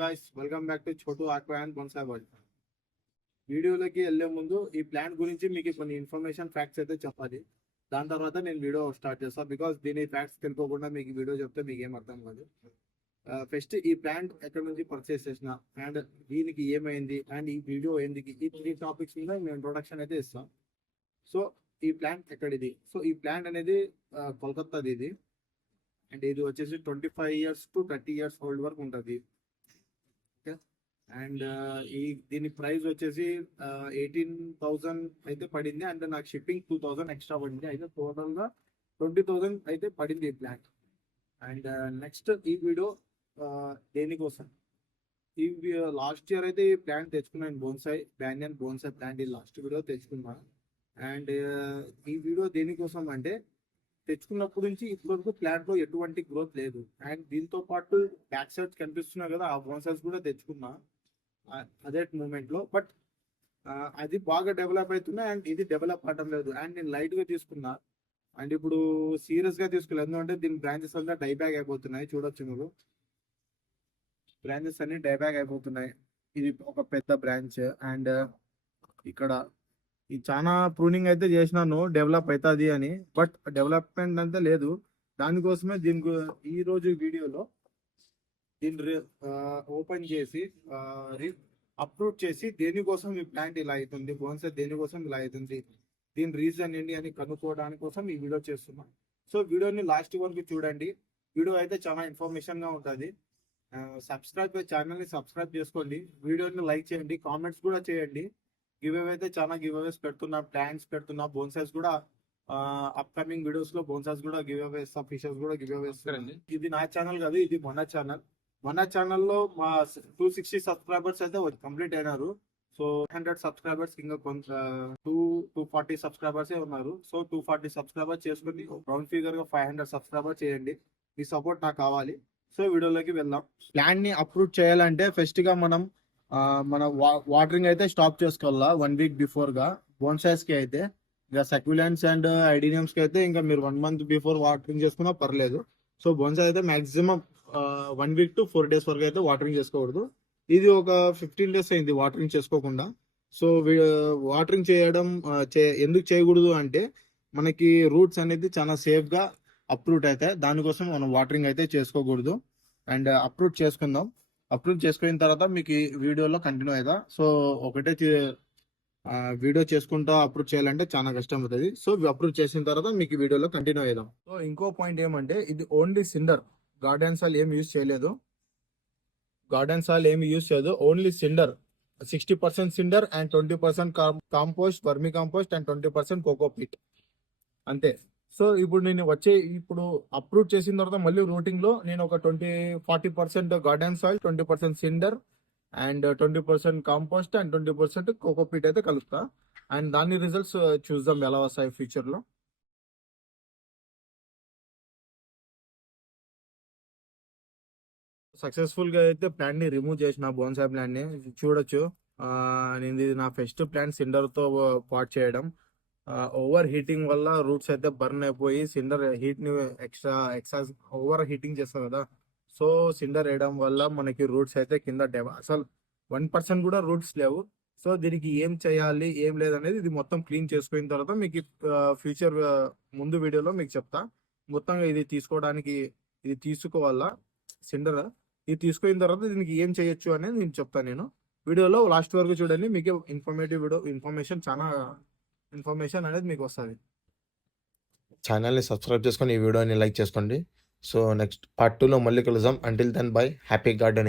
Guys welcome back to చోటు aqua and bonsai world. వీడియోలోకి వెళ్ళే ముందు ఈ ప్లాంట్ గురించి మీకు కొన్ని ఇన్ఫర్మేషన్ ఫ్యాక్ట్స్ అయితే చెప్పాలి. దాని తర్వాత నేను వీడియో స్టార్ట్ చేస్తాను. బికాస్ దీని ఫ్యాక్ట్స్ తెలుసుకోకుండా మీకు వీడియో చెప్తే మీకు ఏం అర్థం కాదు. ఫస్ట్ ఈ ప్లాంట్ ఎక్కడ నుంచి పర్చేస్ చేసిన అండ్ దీనికి ఏమైంది అండ్ ఈ వీడియో ఎందుకు, ఈ 3 టాపిక్స్ మీద నేను ఇంట్రొడక్షన్ అయితే ఇస్తాను. సో ఈ ప్లాంట్ ఎక్కడిది? సో ఈ ప్లాంట్ అనేది కోల్కత్తాది ఇది. అండ్ ఇది వచ్చేసి 25 years to 30 years ఓల్డ్ వరకు ఉంటుంది. ఓకే. అండ్ దీని ప్రైస్ వచ్చేసి 18,000 అయితే పడింది. అండ్ నాకు షిప్పింగ్ 2,000 ఎక్స్ట్రా పడింది. అయితే టోటల్గా 20,000 అయితే పడింది ఈ ప్లాంట్. అండ్ నెక్స్ట్ ఈ వీడియో దేనికోసం, ఈ లాస్ట్ ఇయర్ అయితే ఈ ప్లాంట్ తెచ్చుకున్నాను. బోన్సాయ్ బ్యానియన్ బోన్సాయ్ ప్లాంట్ ఈ లాస్ట్ వీడియో తెచ్చుకున్నాను. అండ్ ఈ వీడియో దేనికోసం అంటే తెచ్చుకున్నప్పటి నుంచి ఇప్పటివరకు ప్లాంట్ లో ఎటువంటి గ్రోత్ లేదు. అండ్ దీంతో పాటు బ్యాక్ సైడ్ కనిపిస్తున్నాయి కదా, ఆ బోన్సాయ్స్ కూడా తెచ్చుకున్నా అదే మూమెంట్ లో. బట్ అది బాగా డెవలప్ అవుతున్నాయి అండ్ ఇది డెవలప్ అవడం లేదు. అండ్ నేను లైట్ గా తీసుకున్నా అండ్ ఇప్పుడు సీరియస్ గా తీసుకోలేదు. ఎందుకంటే దీని బ్రాంచెస్ అంతా డైబ్యాక్ అయిపోతున్నాయి. చూడొచ్చు మీరు, బ్రాంచెస్ అన్ని డైబ్యాక్ అయిపోతున్నాయి. ఇది ఒక పెద్ద బ్రాంచ్. అండ్ ఇక్కడ ఇది చాలా ప్రూనింగ్ అయితే చేసినాను డెవలప్ అవుతుంది అని, బట్ డెవలప్మెంట్ అంతా లేదు. దానికోసమే ఈ రోజు వీడియోలో దీన్ని ఓపెన్ చేసి అప్రూవ్ చేసి దేనికోసం ఈ ప్లాంట్ ఇలా అవుతుంది, బోన్సాయ్ దేనికోసం ఇలా అవుతుంది, దీని రీజన్ ఏంటి అని కనుక్కోవడానికి కోసం ఈ వీడియో చేస్తున్నాం. సో వీడియోని లాస్ట్ వరకు చూడండి. వీడియో అయితే చాలా ఇన్ఫర్మేషన్ గా ఉంటుంది. ఛానల్ని సబ్స్క్రైబ్ చేసుకోండి, వీడియోని లైక్ చేయండి, కామెంట్స్ కూడా చేయండి. గివ్ అవే అయితే చాలా గివ్ అవేస్ పెడుతున్నా, ప్లాంట్స్ పెడుతున్నా, బోన్సాయ్స్ కూడా అప్కమింగ్ వీడియోస్ లో బోన్సాయ్స్ కూడా గివ్ అవే ఇస్తా, ఫిషెస్ కూడా గివ్ అవే ఇస్తారండి. ఇది నా ఛానల్ కాదు, ఇది మన ఛానల్. మన ఛానల్లో మా 260 సబ్స్క్రైబర్స్ అయితే కంప్లీట్ అయినారు. సో 100 సబ్స్క్రైబర్స్ ఇంకా కొంత 240 సబ్స్క్రైబర్స్ ఉన్నారు. సో 240 సబ్స్క్రైబర్స్ చేసుకుని రౌండ్ ఫిగర్ గా 500 సబ్స్క్రైబర్ చేయండి. మీ సపోర్ట్ నాకు కావాలి. సో వీడియోలోకి వెళ్దాం. ప్లాన్ ని అప్రూవ్ చేయాలంటే ఫస్ట్ గా మనం మన వాటరింగ్ అయితే స్టాప్ చేసుకోవాలా 1 week బిఫోర్ గా. బోన్సాయ్స్ కి అయితే ఇంకా సక్యులెంట్స్ అండ్ ఐడీనియమ్స్ కి అయితే ఇంకా మీరు 1 month బిఫోర్ వాటరింగ్ చేసుకున్నా పర్లేదు. సో బోన్సాయ్ అయితే మాక్సిమం 1 week to 4 days వరకు అయితే వాటరింగ్ చేసుకోకూడదు. ఇది ఒక 15 days అయింది వాటరింగ్ చేసుకోకుండా. సో వాటరింగ్ చేయడం ఎందుకు చేయకూడదు అంటే మనకి రూట్స్ అనేది చాలా సేఫ్ గా అప్రూవ్ అవుతాయి. దానికోసం మనం వాటరింగ్ అయితే చేసుకోకూడదు. అండ్ అప్రూవ్ చేసుకుందాం. అప్రూవ్ చేసుకున్న తర్వాత మీకు ఈ వీడియోలో కంటిన్యూ అవుతా. సో ఒకటే వీడియో చేసుకుంటా అప్రూవ్ చేయాలంటే చాలా కష్టం అవుతుంది. సో అప్రూవ్ చేసిన తర్వాత మీకు వీడియోలో కంటిన్యూ అవుదాం. సో ఇంకో పాయింట్ ఏమంటే ఇది ఓన్లీ సిండర్, గార్డెన్ సాయిల్ ఏమి యూజ్ చేయలేదు. Only cinder. 60% cinder and 20% compost, vermi compost and 20% cocopeat అంతే. సో ఇప్పుడు అప్రూవ్ చేసిన తర్వాత మళ్ళీ రూటింగ్ లో నేను ఒక 40% garden soil, 20% cinder and 20% compost and 20% cocopeat అయితే కలుపుతా. అండ్ దాని రిజల్ట్స్ చూద్దాం ఎలా వస్తాయి ఫ్యూచర్ లో. సక్సెస్ఫుల్ గా అయితే ప్లాంట్ ని రిమూవ్ చేసిన బోన్సాయ్ ప్లాంట్ ని చూడొచ్చు. నేను ఇది నా ఫస్ట్ ప్లాంట్ సిండర్ తో పాట్ చేయడం. ఓవర్ హీటింగ్ వల్ల రూట్స్ అయితే బర్న్ అయిపోయి సిండర్ హీట్ ని ఎక్స్ట్రా ఓవర్ హీటింగ్ చేస్తాం కదా. సో సిండర్ వేయడం వల్ల మనకి రూట్స్ అయితే కింద అసలు 1% కూడా రూట్స్ లేవు. సో దీనికి ఏం చేయాలి ఏం లేదనేది ఇది మొత్తం క్లీన్ చేసుకున్న తర్వాత మీకు ఫ్యూచర్ ముందు వీడియోలో మీకు చెప్తా. మొత్తంగా ఇది తీసుకోవాలా సిండర్. ఇది తీసుకున్న తర్వాత దీనికి ఏం చేయొచ్చు అనేది నేను చెప్తాను. నేను వీడియోలో లాస్ట్ వరకు చూడండి, మీకు ఇన్ఫర్మేషన్ అనేది మీకు వస్తుంది. ఛానల్ని సబ్స్క్రైబ్ చేసుకొని ఈ వీడియోని లైక్ చేసుకోండి. సో నెక్స్ట్ part 2లో మళ్ళీ కలుద్దాం. Until then bye, happy gardening.